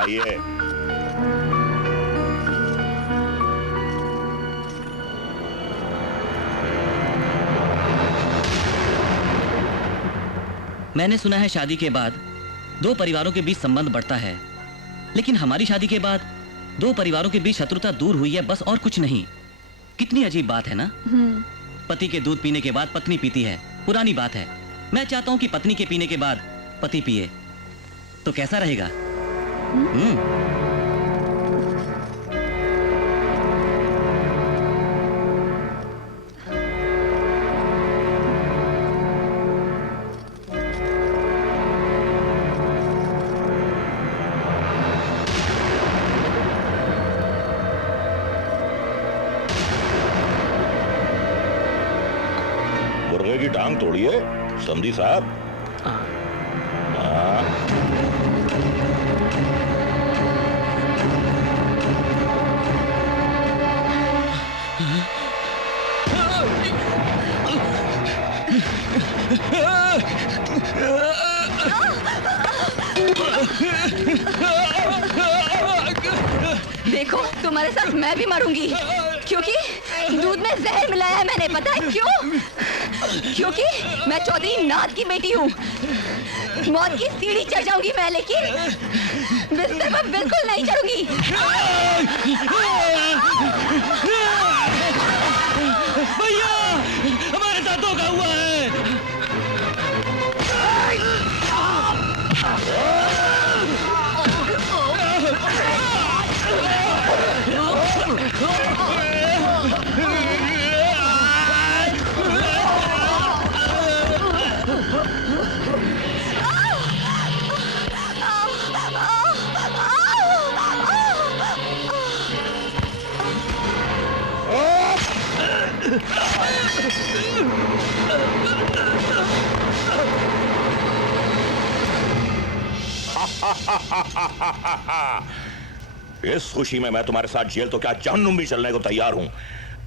खाइए। मैंने सुना है शादी के बाद दो परिवारों के बीच संबंध बढ़ता है, लेकिन हमारी शादी के बाद दो परिवारों के बीच शत्रुता दूर हुई है, बस और कुछ नहीं। कितनी अजीब बात है ना। पति के दूध पीने के बाद पत्नी पीती है, पुरानी बात है। मैं चाहता हूं कि पत्नी के पीने के बाद पति पिए, तो कैसा रहेगा? मुर्गे की टांग तोड़िए समझी साहब। देखो तुम्हारे साथ मैं भी मरूंगी, क्योंकि दूध में जहर मिलाया है मैंने। पता है क्यों? क्योंकि मैं चौधरी नाथ की बेटी हूँ। मौत की सीढ़ी चढ़ जाऊंगी मैं, लेकिन बिस्तर पर बिल्कुल नहीं चढ़ूंगी। भैया, हमारे साथ धोखा हुआ है। इस खुशी में मैं तुम्हारे साथ जेल तो क्या जहन्नुम भी चलने को तैयार हूं,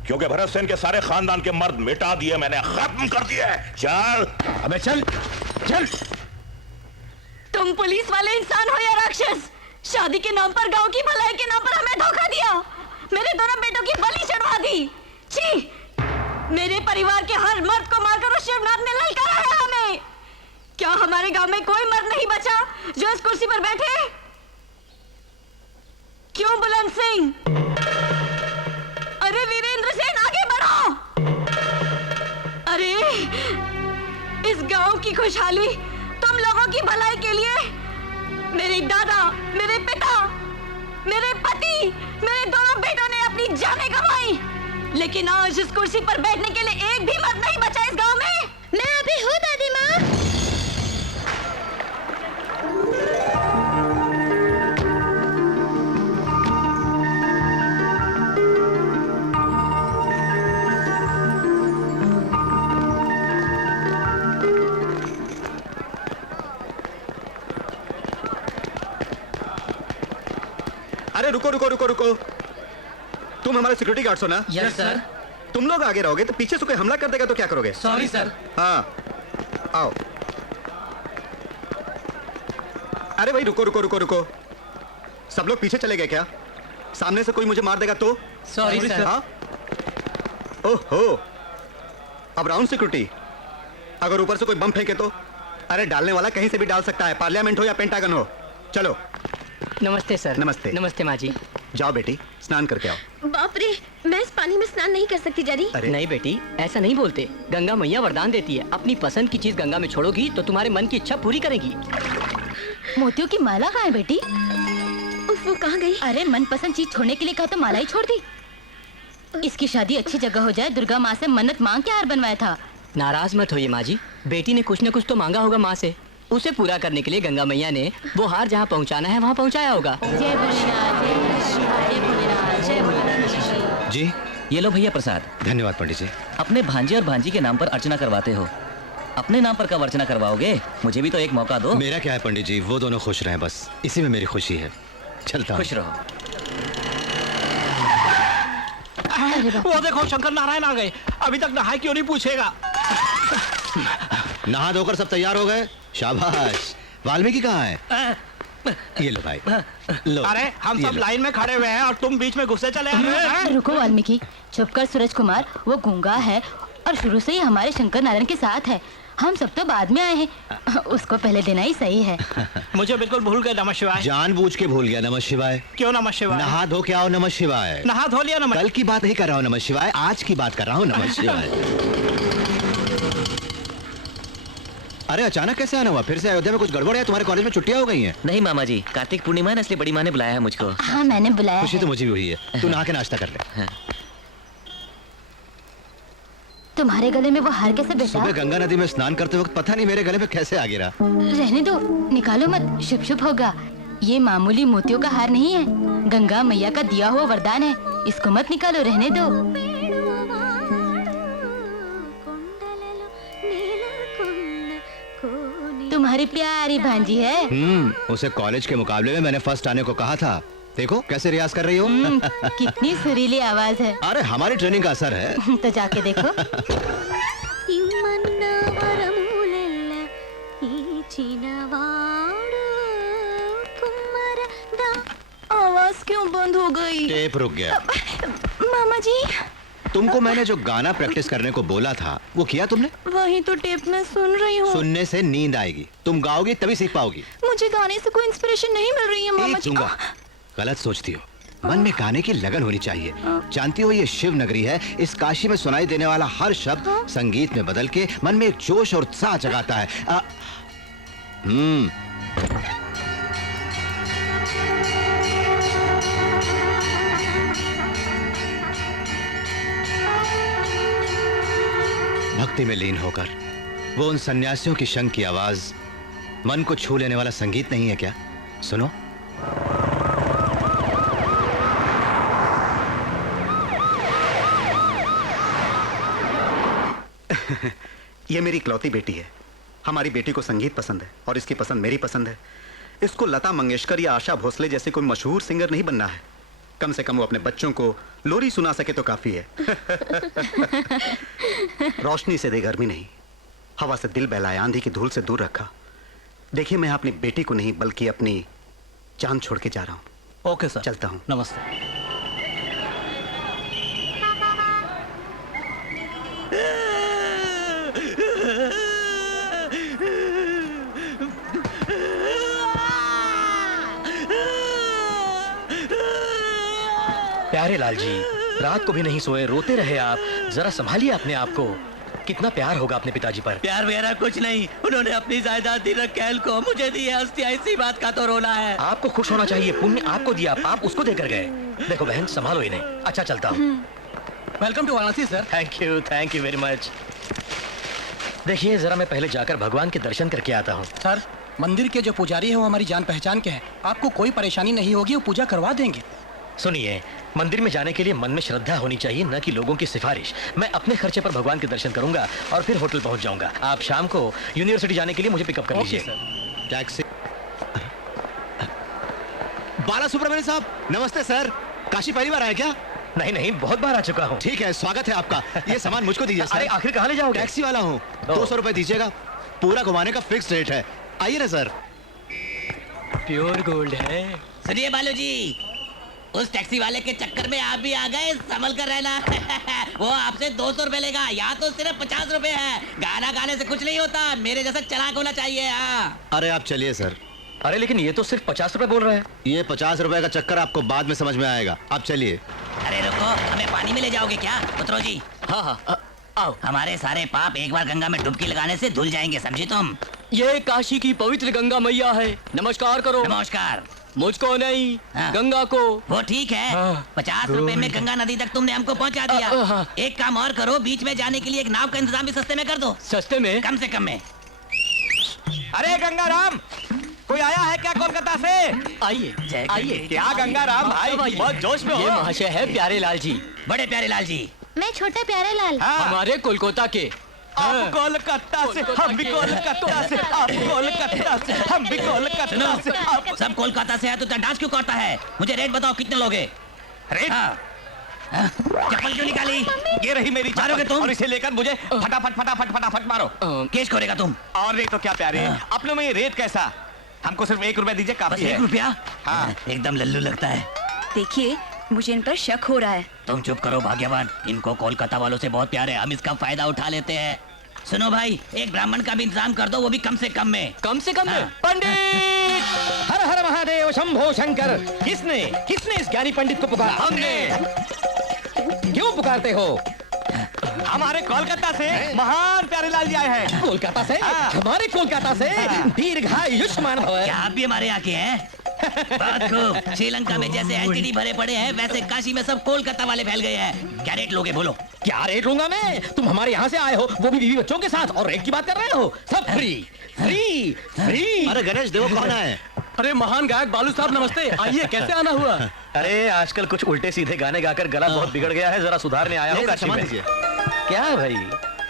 क्योंकि भरत सेन के सारे खानदान के मर्द मिटा दिए मैंने, खत्म कर दिए। चल अबे चल चल। तुम पुलिस वाले इंसान हो या राक्षस? शादी के नाम पर, गांव की भलाई के नाम पर हमें धोखा दिया, मेरे दोनों बेटों की बलि चढ़वा दी। छी! मेरे परिवार के हर मर्द को मारकर उस शिवनाथ ने ललकारा है हमें। क्या हमारे गांव में कोई मर्द नहीं बचा जो इस कुर्सी पर बैठे? क्यों बुलंद सिंह? अरे वीरेंद्र सेन, आगे बढ़ो। अरे इस गांव की खुशहाली, तुम लोगों की भलाई के लिए मेरे दादा, मेरे पिता, मेरे पति, मेरे दोनों बेटों ने अपनी जानें गंवाई, लेकिन आज इस कुर्सी पर बैठने के लिए एक भी मर्द नहीं बचा इस गांव में। मैं अभी हूँ दादी माँ। अरे रुको रुको रुको रुको, तुम हमारे सिक्योरिटी गार्ड्स हो ना? Yes sir. तुम लोग आगे रहोगे तो पीछे से कोई हमला कर देगा तो क्या करोगे? Sorry sir. हाँ आओ। अरे भाई रुको रुको रुको रुको, सब लोग पीछे चले गए क्या? सामने से कोई मुझे मार देगा तो? Sorry sir. हाँ? ओहो, अब राउंड सिक्योरिटी। अगर ऊपर से कोई बम फेंके तो? अरे डालने वाला कहीं से भी डाल सकता है, पार्लियामेंट हो या पेंटागन हो। चलो। नमस्ते सर। नमस्ते। नमस्ते माँ जी। जाओ बेटी, स्नान करके आओ। बाप रे, मैं इस पानी में स्नान नहीं कर सकती डैडी। नहीं बेटी, ऐसा नहीं बोलते। गंगा मैया वरदान देती है, अपनी पसंद की चीज गंगा में छोड़ोगी तो तुम्हारे मन की इच्छा पूरी करेगी। मोतियों की माला कहाँ है बेटी? वो कहाँ गई? अरे मनपसंद चीज छोड़ने के लिए कहा तो माला ही छोड़ दी। इसकी शादी अच्छी जगह हो जाए, दुर्गा माँ से मन्नत मांग के हार बनवाया था। नाराज मत होइए माँ जी, बेटी ने कुछ न कुछ तो मांगा होगा माँ से, उसे पूरा करने के लिए गंगा मैया ने वो हार जहाँ पहुँचाना है वहाँ पहुँचाया होगा। जय भोलेनाथ, जय भोलेनाथ, जय भोलेनाथ। जी ये लो भैया प्रसाद। धन्यवाद पंडित जी। अपने भांजे और भांजी के नाम पर अर्चना करवाते हो, अपने नाम पर कब अर्चना करवाओगे? मुझे भी तो एक मौका दो। मेरा क्या है पंडित जी, वो दोनों खुश रहें बस, इसी में मेरी खुशी है। चलता हूं। खुश रहो। वो देखो शंकर नारायण आ गए, अभी तक नहाए क्यों नहीं पूछेगा। नहा धोकर सब तैयार हो गए? शाबाश। वाल्मीकि कहाँ है? ये लो भाई, लो। अरे हम ये सब लो। लाइन में खड़े हुए हैं और तुम बीच में घुसे चले आ रहे हो, हैं? रुको वाल्मीकि, चुप कर सूरज कुमार। वो गूंगा है और शुरू से ही हमारे शंकर नारायण के साथ है। हम सब तो बाद में आए हैं, उसको पहले देना ही सही है। मुझे बिल्कुल भूल गए। नमः शिवाय। जानबूझ के भूल गया नमः शिवाय। क्यों नमः शिवाय? नहा धो के आओ नमः शिवाय। नहा धो लिया नमः। कल की बात नहीं कर रहा हूँ नमः शिवाय, आज की बात कर रहा हूँ नमः शिवाय। अरे अचानक कैसे आना हुआ? फिर से अयोध्या में कुछ गड़बड़ है? तुम्हारे कॉलेज में छुट्टियां हो गई हैं? नहीं मामा जी, कार्तिक पूर्णिमा है ना, इसलिए बड़ी माँ ने बुलाया है मुझको। हाँ मैंने बुलाया खुशी है। तो मुझे भी हुई है। तू नहा के नाश्ता कर ले। तुम्हारे गले में वो हार कैसे बेटा? सुबह गंगा नदी में स्नान करते वक्त पता नहीं मेरे गले में कैसे आ गिरा। रहने दो, निकालो मत, शुभ शुभ होगा। ये मामूली मोतियों का हार नहीं है, गंगा मैया का दिया हुआ वरदान है। इसको मत निकालो, रहने दो। तुम्हारी प्यारी भांजी है। उसे कॉलेज के मुकाबले में मैंने फर्स्ट आने को कहा था। देखो कैसे रियाज कर रही हो। कितनी सुरीली आवाज है। अरे हमारी ट्रेनिंग का असर है। तो जाके देखो। आवाज क्यों बंद हो गई? टेप रुक गया। मामा जी, तुमको मैंने जो गाना प्रैक्टिस करने को बोला था वो किया तुमने? वही तो टेप में सुन रही हूँ। सुनने से नींद आएगी, तुम गाओगी तभी सीख पाओगी। मुझे गाने से कोई इंस्पिरेशन नहीं मिल रही है मामा जी। दूंगा। गलत सोचती हो, मन में गाने की लगन होनी चाहिए। जानती हो ये शिव नगरी है, इस काशी में सुनाई देने वाला हर शब्द संगीत में बदल के मन में एक जोश और उत्साह जगाता है। भक्ति में लीन होकर वो उन सन्यासियों की शंख की आवाज मन को छू लेने वाला संगीत नहीं है क्या? सुनो। ये मेरी इकलौती बेटी है। हमारी बेटी को संगीत पसंद है और इसकी पसंद मेरी पसंद है। इसको लता मंगेशकर या आशा भोसले जैसे कोई मशहूर सिंगर नहीं बनना है। कम से कम वो अपने बच्चों को लोरी सुना सके तो काफी है। रोशनी से दे गर्मी नहीं, हवा से दिल बहलाए, आंधी की धूल से दूर रखा। देखिए मैं अपनी बेटी को नहीं बल्कि अपनी जान छोड़ के जा रहा हूँ। ओके सर, चलता हूँ। नमस्ते। प्यारे लाल जी, रात को भी नहीं सोए, रोते रहे आप। जरा संभालिए अपने आप को। कितना प्यार होगा अपने पिताजी पर। प्यार वगैरह कुछ नहीं, उन्होंने अपनी जायदाद दी रखेल को, मुझे दी है हस्तियां, इसी बात का तो रोना है। आपको खुश होना चाहिए, पुण्य आपको दिया, पाप उसको देकर गए। देखो बहन, संभालो इन्हें। अच्छा चलता हूँ। Welcome to Varanasi sir. Thank you very much. देखिए जरा मैं पहले जाकर भगवान के दर्शन करके आता हूँ। सर, मंदिर के जो पुजारी है वो हमारी जान पहचान के हैं। आपको कोई परेशानी नहीं होगी, वो पूजा करवा देंगे। सुनिए, मंदिर में जाने के लिए मन में श्रद्धा होनी चाहिए, न कि लोगों की सिफारिश। मैं अपने खर्चे पर भगवान के दर्शन करूंगा और फिर होटल पहुंच जाऊंगा। आप शाम को यूनिवर्सिटी जाने के लिए मुझे पिकअप कर लीजिए। टैक्सी। बाला सुब्रमण्यम साहब, नमस्ते सर। काशी पहली बार आए क्या? नहीं, बहुत बार आ चुका हूँ। ठीक है, स्वागत है आपका। ये सामान मुझको दीजिए सर। अरे आखिर कहाँ ले जाओगे? टैक्सी वाला हूँ, 200 रुपए दीजिएगा। पूरा घुमाने का फिक्स रेट है। आइए ना सर। प्योर गोल्ड है। सुनिए बालू जी, उस टैक्सी वाले के चक्कर में आप भी आ गए, संभल कर रहना। वो आपसे 200 रुपए लेगा, यहाँ तो सिर्फ 50 रुपए है। गाना गाने से कुछ नहीं होता, मेरे जैसा चालाक होना चाहिए। अरे आप चलिए सर। अरे लेकिन ये तो सिर्फ 50 रुपए बोल रहा है। ये 50 रुपए का चक्कर आपको बाद में समझ में आएगा। आप चलिए। अरे रुको, हमें पानी में ले जाओगे क्या पुत्रो जी? हाँ, आओ। हमारे सारे पाप एक बार गंगा में डुबकी लगाने से धुल जाएंगे, समझी तुम? ये काशी की पवित्र गंगा मैया है, नमस्कार करो। नमस्कार। मुझको नहीं, हाँ। गंगा को। वो ठीक है, हाँ। 50 रुपए में गंगा नदी तक तुमने हमको पहुंचा दिया। हाँ। एक काम और करो, बीच में जाने के लिए एक नाव का इंतजाम भी सस्ते में कर दो। सस्ते में? कम से कम में। अरे गंगाराम, कोई आया है क्या कोलकाता से? आइए आइए। क्या गंगाराम भाई, बहुत जोश में हो। ये महाशय है प्यारे लाल जी। बड़े प्यारे लाल जी। मैं छोटा प्यारा लाल। हमारे कोलकाता के। आप कोलकाता से, हम भी कोलकाता से। आप कोलकाता से, हम भी कोलकाता से। आप सब कोलकाता से है तो डांस क्यों करता है? मुझे रेट बताओ, कितने लोगे? रेट? हाँ। चप्पल क्यों निकाली? ये रही मेरी मारोगे तुम? और इसे लेकर मुझे फटाफट मारो। केस करेगा तुम? और नहीं तो क्या प्यारे, अपने में ये रेट कैसा? हमको सिर्फ 1 रुपया दीजिए, बस काफी है। 1 रुपया? हाँ। एकदम लल्लू लगता है। देखिए, मुझे इन पर शक हो रहा है। तुम चुप करो भाग्यवान, इनको कोलकाता वालों से बहुत प्यार है, हम इसका फायदा उठा लेते हैं। सुनो भाई, एक ब्राह्मण का भी इंतजाम कर दो, वो भी कम से कम में। कम से कम हाँ। पंडित, हर हर महादेव शंभो शंकर। किसने किसने इस ज्ञानी पंडित को पुकारा? हमने। क्यों पुकारते हो? हमारे कोलकाता से महान प्यारेलाल जी आए हैं। कोलकाता से? हाँ। हमारे कोलकाता से? दीर्घायुष्मान भव। क्या आप भी हमारे यहाँ के हैं? बहुत खूब। श्रीलंका में जैसे एसटीडी भरे पड़े हैं, वैसे काशी में सब कोलकाता वाले फैल गए हैं। क्या रेट लोगे बोलो? क्या रेट लूंगा मैं? तुम हमारे यहाँ से आए हो, वो भी बीवी बच्चों के साथ, और रेट की बात कर रहे हो? सब फ्री फ्री फ्री। अरे गणेश देव कौन है? अरे महान गायक बालू साहब नमस्ते, आइए, कैसे आना हुआ? अरे आजकल कुछ उल्टे सीधे गाने गाकर गला बहुत बिगड़ गया है, जरा सुधारने आया हूँ काशी में। क्या भाई,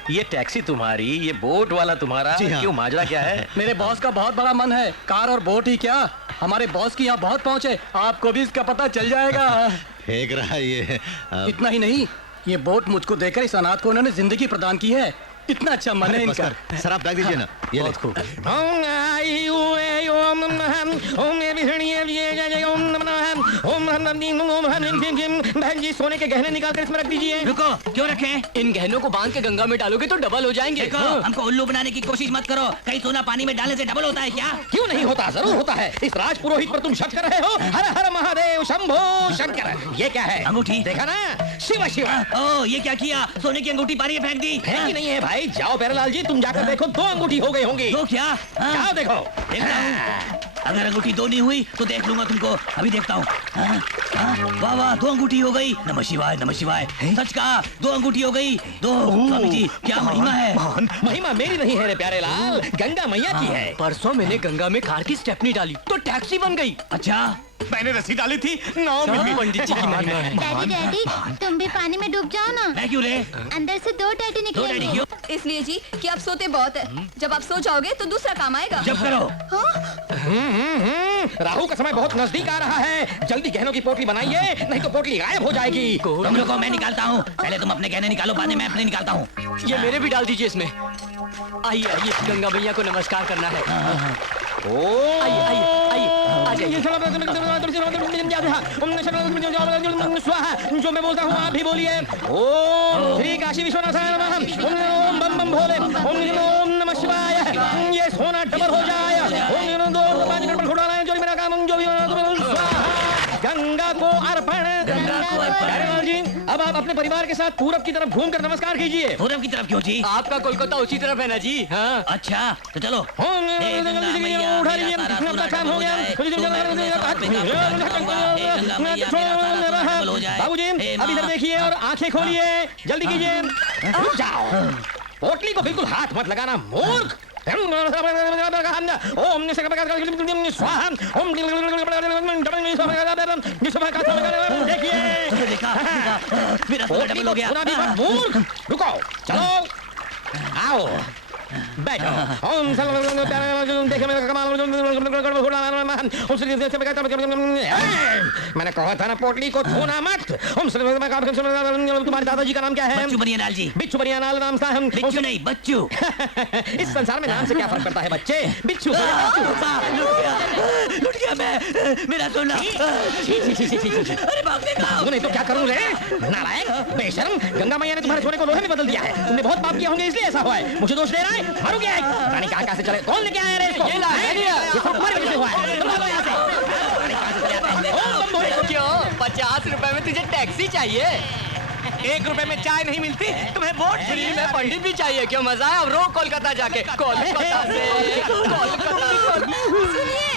ये टैक्सी तुम्हारी, ये बोट वाला तुम्हारा, जी हाँ। क्यों माजरा क्या है? मेरे बॉस का बहुत बड़ा मन है, कार और बोट ही क्या, हमारे बॉस की यहाँ बहुत पहुँच है, आपको भी इसका पता चल जाएगा। फेंक रहा है ये। इतना ही नहीं, ये बोट मुझको देकर इस अनाथ को उन्होंने जिंदगी प्रदान की है। इतना अच्छा मन है इनका। सर आप बैग दीजिए ना, ये ले। बहुत खूब। बहन जी, सोने के गहने निकाल कर इसमें रख दीजिए। रुको, क्यों रखें? इन गहनों को बांध के गंगा में डालोगे तो डबल हो जाएंगे। देखो, हमको उल्लू बनाने की कोशिश मत करो। कहीं सोना पानी में डालने से डबल होता है क्या? क्यों नहीं होता? जरूर होता है। इस राज पुरोहित पर तुम शक कर रहे हो? हर हर महादेव शंभो शंकर। ये क्या है? अंगूठी। देखा ना? शिव शिव। ओ, ये क्या किया? सोने की अंगूठी पानी में फेंक दी। फेंकी नहीं है भाई, जाओ प्यारेलाल जी, तुम जाकर देखो, 2 अंगूठी हो गई होंगी। तो क्या? जाओ देखो। देखता हूँ। अगर अंगूठी 2 नहीं हुई तो देख लूंगा तुमको। अभी देखता हूँ। वाह वाह, 2 अंगूठी हो गई। नमः शिवाय, नमः शिवाय। सच कहा, 2 अंगूठी हो गई। 2। स्वामी जी, क्या महिमा है? महिमा मेरी नहीं है रे प्यारेलाल, गंगा मैया की है। परसों मैंने गंगा में कार की स्टेपनी डाली तो टैक्सी बन गई। अच्छा, मैंने रस्सी डाली थी, 9 मिली। पंडित जी की महिमा है। डैडी डैडी तुम भी पानी में डूब जाओ ना। मैं क्यों रे? अंदर से 2 टैटू दो डैडी निकलेंगे। क्यों? इसलिए जी कि आप सोते बहुत है। जब आप सो जाओगे तो दूसरा काम आएगा। जब करो। राहु का समय बहुत नजदीक आ रहा है, जल्दी गहनों की पोटली बनाइए, नहीं तो पोटली गायब हो जाएगी। तुम लोगों को मैं निकालता हूँ। पहले तुम अपने गहने निकालो, बाद में मैं अपने निकालता हूँ। ये मेरे भी डाल दीजिए इसमें। आइए आइए, गंगा मैया को नमस्कार करना है। आइए आइए आइए, आ जाइए। स्वाहा, जो मैं बोलता हूँ आप भी बोलिए। ओम श्री काशी विश्वनाथाय नमः। ओम बम बम भोले। ओम नमः शिवाय। ये सोना डबल हो जाए। ओम 2 5 मिनट पर छोड़ा है, जो मेरा काम, जो भी गंगा को अर्पण। गंगा को अर्पण। प्यारेलाल जी, अब आप अपने परिवार के साथ पूरब की तरफ घूमकर नमस्कार कीजिए। पूरब की तरफ क्यों जी? आपका कोलकाता उसी तरफ है ना जी। हाँ। अच्छा, तो चलो। ओम हे गंगा मैया, उठा मेरा लीजिए, सारा अपना सोना काम डबल हो हो गया। जाए। तो मैं तुम्हें समर्पित अपना करूंगा। हे गंगा मैया, मेरा सारा सोना डबल हो जाए। बाबूजी, हे अब इधर माँ। देखिए और आंखें खोलिए, जल्दी कीजिए। रुक जाओ, पोटली को बिल्कुल हाथ मत लगाना, मूर्ख। ओम देखिए, देखा, मेरा सोना डबल हो गया। मूर्ख। रुको, चलो, आओ, बैठो। ओम देखिए मेरा कमाल। मैंने कहा था ना, पोटली को छूना मत। तुम्हारे दादाजी का नाम क्या है? बच्चू बनियालाल जी। बिच्छू बनियालाल नाम था। हम बिच्छू नहीं, बच्चू। इस संसार में नाम से क्या फर्क पड़ता है बच्चे? बिच्छू। लुट गया मैं, मेरा सोना। अरे भागने का। नहीं तो क्या करूं रे? नालायक, बेशर्म, गंगा मैया ने तुम्हारे सोने को लोहे में बदल दिया है। तुमने बहुत पाप किया होंगे, इसलिए ऐसा हुआ है। मुझे दोष दे रहा है? मारू क्या? रानी कहाँ से चले? कौन लेके आया रे इसको? ये सब तुम्हारी वजह से हुआ है। तुम भागो यहाँ से। रानी कहाँ से चले आते हैं? ओम बम भोले। क्यों? 50 रुपए में तुझे टैक्सी चाहिए? 1 रुपए में चाय नहीं मिलती, तुम्हें वोट फ्री में पंडित भी चाहिए। क्यों, मजा है? अब रो कोलकाता जाके। कोलकाता से सुनिए,